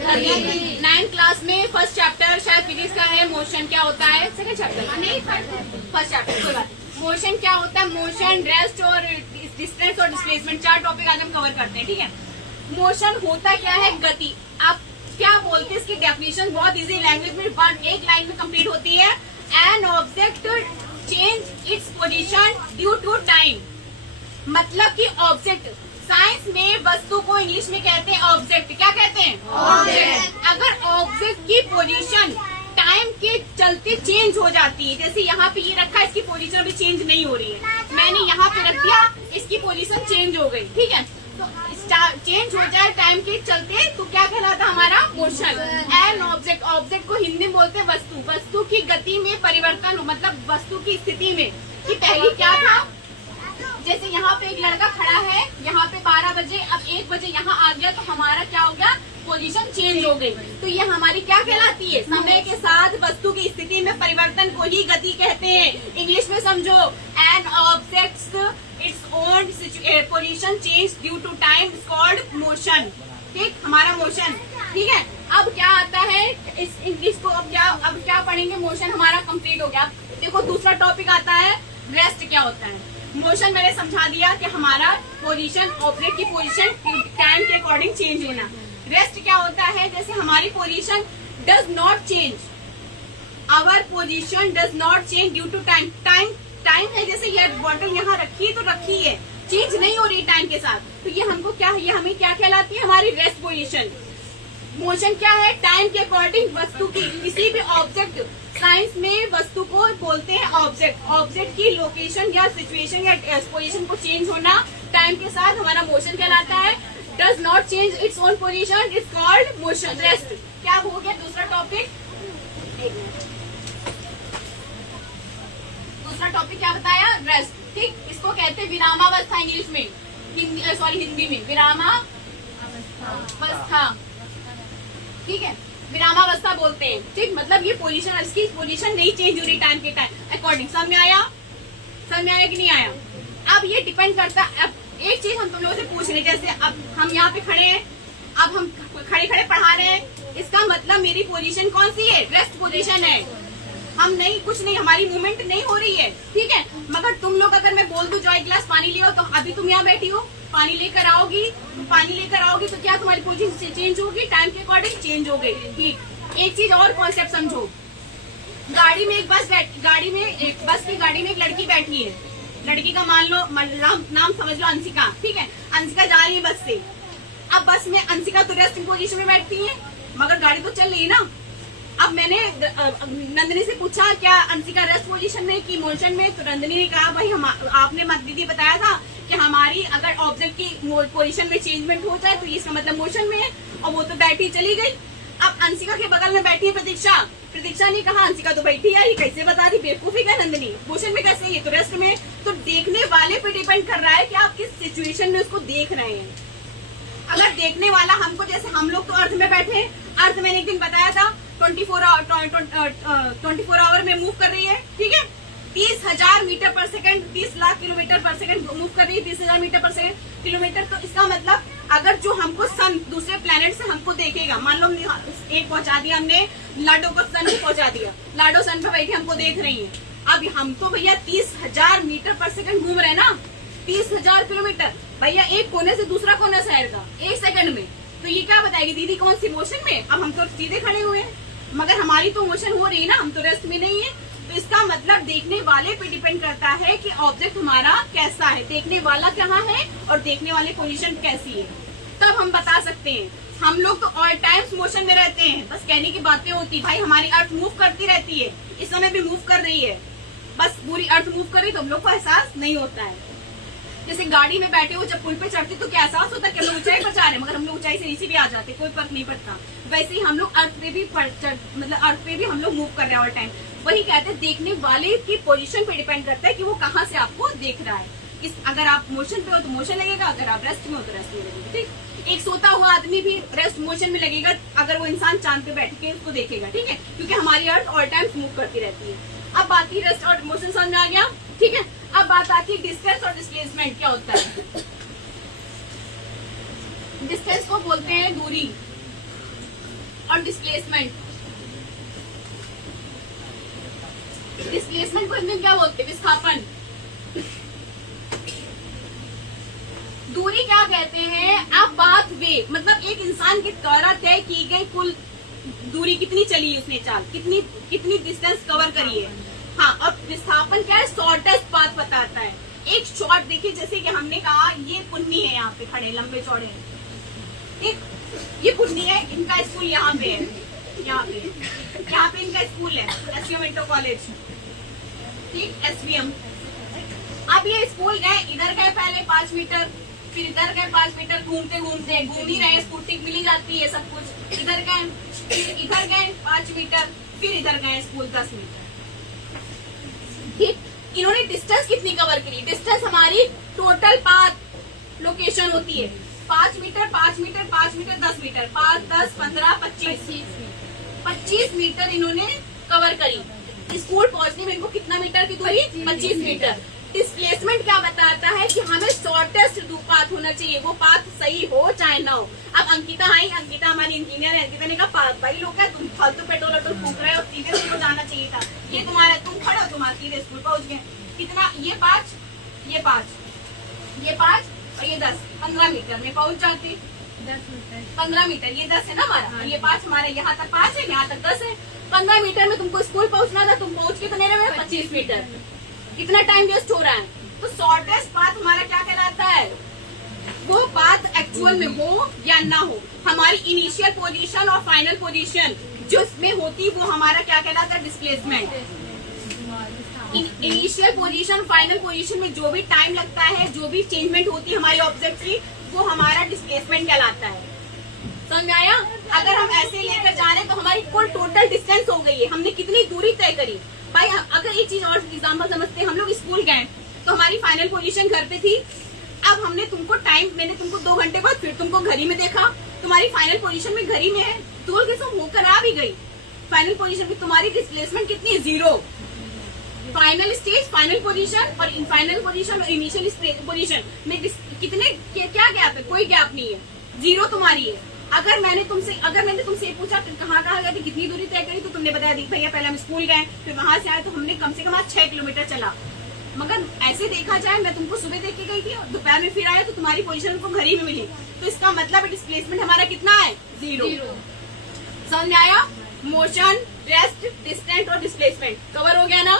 9th class में first chapter शायद physics का है, मोशन क्या होता है, सेकंड चैप्टर नहीं फर्स्ट चैप्टर कोई बात। मोशन क्या होता है, मोशन, रेस्ट और डिस्टेंस और डिस्प्लेसमेंट, 4 टॉपिक आज हम कवर करते हैं, ठीक है। मोशन होता क्या है, गति। आप क्या बोलते हैं इसकी डेफिनेशन, बहुत इजी लैंग्वेज में एक लाइन में कंप्लीट होती है। An object change its position due to time, मतलब कि ऑब्जेक्ट, साइंस में वस्तु को इंग्लिश में कहते हैं ऑब्जेक्ट। क्या कहते हैं, ऑब्जेक्ट। अगर ऑब्जेक्ट की पोजीशन टाइम के चलते चेंज हो जाती है, जैसे यहाँ पे ये रखा है, इसकी पोजीशन अभी चेंज नहीं हो रही है, मैंने यहाँ पे रख दिया, इसकी पोजीशन चेंज हो गई, ठीक है। तो चेंज हो जाए टाइम के चलते तो क्या कहलाता हमारा, मोशन। एन ऑब्जेक्ट, ऑब्जेक्ट को हिंदी में बोलते हैं वस्तु। वस्तु की गति में परिवर्तन हो, मतलब वस्तु की स्थिति में, कि पहले क्या था, जैसे यहाँ पे एक लड़का खड़ा है, यहाँ पे 12 बजे, अब 1 बजे यहाँ आ गया, तो हमारा क्या हो गया, पोजीशन चेंज हो गई। तो ये हमारी क्या कहलाती है, समय के साथ वस्तु की स्थिति में परिवर्तन को ही गति कहते हैं। इंग्लिश में समझो, an objects its own position change due to time is called motion, ठीक, हमारा मोशन, ठीक है। अब क्या आता है इस इंग्लिश को, अब क्या पढ़ेंगे, मोशन हमारा कंप्लीट हो गया। देखो दूसरा टॉपिक आता है रेस्ट। क्या होता है, मोशन मैंने समझा दिया कि हमारा पोजीशन, ऑब्जेक्ट की पोजीशन टाइम के अकॉर्डिंग चेंज होना। रेस्ट क्या होता है, जैसे हमारी position does not change, our position does not change due to time. Time है, जैसे ये बॉटल यहाँ रखी है तो रखी है, चेंज नहीं हो रही टाइम के साथ, तो ये हमको क्या, ये हमें क्या कहलाती है, हमारी रेस्ट पोजीशन। मोशन क्या है, टाइम के अकॉर्डिंग वस्तु की, किसी भी ऑब्जेक्ट, साइंस में वस्तु को बोलते हैं ऑब्जेक्ट। ऑब्जेक्ट की लोकेशन या सिचुएशन या पोजीशन को चेंज होना टाइम के साथ हमारा मोशन कहलाता है। Does not change it's own position is called motion, rest. क्या हो गया दूसरा टॉपिक, दूसरा टॉपिक क्या बताया, रेस्ट, ठीक। इसको कहते हैं विरामावस्था इंग्लिश में, हिंदी में विरामावस्था, ठीक है, विरामावस्था बोलते हैं, ठीक। मतलब ये पोजीशन, इसकी पोजीशन नहीं चेंज हो रही टाइम के अकॉर्डिंग। समझ में आया कि नहीं आया। अब ये डिपेंड करता है, अब एक चीज हम तुम लोगों से पूछ रहे, जैसे अब हम यहाँ पे खड़े हैं, अब हम खड़े खड़े पढ़ा रहे हैं, इसका मतलब मेरी पोजीशन कौन सी है, रेस्ट पोजीशन है। हम नहीं, कुछ नहीं, हमारी मूवमेंट नहीं हो रही है, ठीक है। मगर तुम लोग अगर मैं बोल दूं जाओ एक गिलास पानी ले आओ, तो अभी तुम यहाँ बैठी हो, पानी लेकर आओगी तो क्या तुम्हारी पोजीशन चेंज होगी, टाइम के अकॉर्डिंग चेंज हो गई, ठीक। एक चीज और कॉन्सेप्ट समझो, गाड़ी में एक बस की गाड़ी में एक लड़की बैठी है, लड़की का मान लो नाम समझ लो अंशिका, ठीक है। अंशिका जा रही है बस से, अब बस में अंशिका तो रेस्ट पोजीशन में बैठती है, मगर गाड़ी तो चल रही है ना। अब मैंने नंदिनी से पूछा क्या अंशिका रेस्ट पोजीशन में की मोशन में, तो नंदिनी ने कहा भाई आपने दीदी बताया था कि हमारी अगर ऑब्जेक्ट की पोजीशन में चेंजमेंट हो जाए तो इसका मतलब मोशन में है, और वो तो बैठी चली गई। अब अंशिका के बगल में बैठी है प्रतीक्षा ने कहा अंशिका तो बैठी है, ये कैसे बता दी, बेवकूफी का नंदिनी, मोशन में कैसे, ये तो रेस्ट में। तो देखने वाले पे डिपेंड कर रहा है कि आप किस सिचुएशन में उसको देख रहे हैं। अगर देखने वाला हमको, जैसे हम लोग तो अर्थ में बैठे, अर्थ मैंने एक दिन बताया था 24 आवर में मूव कर रही है, ठीक है। 30,000 मीटर पर सेकंड, 30 लाख किलोमीटर पर सेकंड मूव कर रही है, 30,000 मीटर पर सेकंड किलोमीटर। तो इसका मतलब अगर जो हमको सन दूसरे प्लेनेट से हमको देखेगा, मान लो एक पहुंचा दिया हमने, लाडो को सन को पहुंचा दिया, लाडो सन पे बैठी हमको देख रही है। अब हम तो भैया 30,000 मीटर पर सेकंड घूम रहे हैं ना, 30,000 किलोमीटर, भैया एक कोने से दूसरा कोना शहर का 1 सेकंड में, तो ये क्या बताएगी दीदी कौन सी मोशन में। अब हम तो सीधे खड़े हुए हैं, मगर हमारी तो मोशन हो रही है ना, हम तो रेस्ट में नहीं है। तो इसका मतलब देखने वाले पे डिपेंड करता है कि ऑब्जेक्ट हमारा कैसा है, देखने वाला कहाँ है और देखने वाले पोजीशन कैसी है, तब हम बता सकते हैं। हम लोग तो ऑल टाइम्स मोशन में रहते हैं, बस कहने की बातें होती, भाई हमारी अर्थ मूव करती रहती है, इस समय भी मूव कर रही है, बस पूरी अर्थ मूव कर रही, तो हम लोग को एहसास नहीं होता है। जैसे गाड़ी में बैठे हो, जब पुल पे चढ़ते तो क्या एहसास होता है कि हम लोग ऊंचाई पर जा रहे हैं, मगर हम लोग ऊंचाई से नीचे भी आ जाते, कोई फर्क नहीं पड़ता। वैसे ही हम लोग अर्थ पे भी मतलब अर्थ पे भी हम लोग मूव कर रहे हैं ऑल टाइम। वही कहते हैं देखने वाले की पोजीशन पे डिपेंड करता है कि वो कहाँ से आपको देख रहा है। अगर आप मोशन पे हो तो मोशन लगेगा, अगर आप रेस्ट में हो तो रेस्ट में लगेगा, ठीक। एक सोता हुआ आदमी भी रेस्ट मोशन में लगेगा अगर वो इंसान चांद पे बैठ के उसको देखेगा, ठीक है, क्योंकि हमारी अर्थ ऑल टाइम मूव करती रहती है। अब बाकी रेस्ट और मोशन समझ में आ गया, ठीक है। अब बात आती है डिस्टेंस और डिस्प्लेसमेंट क्या होता है। डिस्टेंस को बोलते हैं दूरी, और डिस्प्लेसमेंट। डिस्प्लेसमेंट को हिंदी में क्या बोलते हैं? विस्थापन। दूरी क्या कहते हैं? अब पाथ वे, मतलब एक इंसान के द्वारा तय की गई कुल दूरी कितनी चली है उसने, चाल कितनी डिस्टेंस कवर करी है। हाँ, और विस्थापन क्या है? शॉर्टेस्ट पाथ बताता है। एक शॉर्ट देखिए, जैसे कि हमने कहा ये पुन्नी है, यहाँ पे खड़े लंबे चौड़े हैं, ठीक, ये पुन्नी है, इनका स्कूल यहाँ पे है, यहाँ पे इनका स्कूल है, एसवीएम इंटर कॉलेज, ठीक, एसवीएम। अब ये स्कूल गए, इधर गए पहले 5 मीटर, फिर इधर गए 5 मीटर, घूमते घूमते घूम ही रहे, स्कूटी मिली जाती है सब कुछ, इधर गए, फिर इधर गए 5 मीटर, फिर इधर गए स्कूल 10 मीटर, ठीक। इन्होंने डिस्टेंस कितनी कवर करी? डिस्टेंस हमारी टोटल पाथ लोकेशन होती है 5 metre 5 metre 5 metre 10 metre, 5 10 15 25 metre इन्होंने कवर करी। स्कूल पहुंचने में इनको कितना मीटर की दूरी? 25 मीटर। डिस्प्लेसमेंट क्या बताता है कि हमें शॉर्टेस्ट पाथ होना चाहिए, वो पाथ सही हो चाहे ना हो। अब अंकिता आई, अंकिता हमारी इंजीनियर है, अंकिता ने कहा भाई लोग क्या तुम फालतू पेट्रोल फूक रहे हो, सीधे स्कूल जाना चाहिए था, ये तुम्हारा, तुम खड़े हो, तुम्हारे सीधे स्कूल पहुंच गए। कितना? ये 5 ये 5 और ये 10, 15 मीटर में पहुंच जाते। 15 मीटर, ये 10 है ना हमारा, ये 5 हमारा, यहाँ तक 5 है, यहाँ तक 10 है। 15 मीटर में तुमको स्कूल पहुंचना था, तुम पहुंच के तो नहीं रहे 25 मीटर। कितना टाइम वेस्ट हो रहा है? तो शॉर्टेस्ट पाथ हमारा क्या कहलाता है? वो पाथ एक्चुअल में हो या ना हो, हमारी इनिशियल पोजीशन और फाइनल पोजीशन जो इसमें होती, वो हमारा क्या कहलाता है? Displacement. Initial position final position में जो भी टाइम लगता है, जो भी चेंजमेंट होती है हमारी ऑब्जेक्ट की, वो हमारा डिस्प्लेसमेंट कहलाता है। समझ में आया? अगर हम ऐसे लेकर जा रहे हैं तो हमारी कुल टोटल डिस्टेंस हो गई है, हमने कितनी दूरी तय करी। भाई अगर एक चीज और एग्जाम्पल समझते हैं, हम लोग स्कूल गए तो हमारी फाइनल पोजीशन घर पे थी। अब हमने तुमको टाइम, मैंने तुमको 2 घंटे बाद फिर तुमको घड़ी में देखा, तुम्हारी फाइनल पोजीशन में घड़ी में है, दूर के सब होकर आ भी गई। फाइनल पोजीशन में तुम्हारी डिस्प्लेसमेंट कितनी है? 0। फाइनल स्टेज, फाइनल पोजीशन और फाइनल पोजीशन और इनिशियल पोजीशन में कितने क्या गैप है? कोई गैप नहीं है, 0 तुम्हारी है। अगर मैंने तुमसे ये पूछा कहाँ गए थे, कितनी दूरी तय करी, तो तुमने बताया देख भैया पहले हम स्कूल गए, फिर वहां से आए तो हमने कम से कम 6 किलोमीटर चला। मगर ऐसे देखा जाए, मैं तुमको सुबह देख के गई थी और दोपहर में फिर आया तो तुम्हारी पोजीशन को घड़ी में मिली, तो इसका मतलब डिस्प्लेसमेंट हमारा कितना है? 0। समझ में आया? मोशन, रेस्ट, डिस्टेंस और डिस्प्लेसमेंट कवर हो गया ना?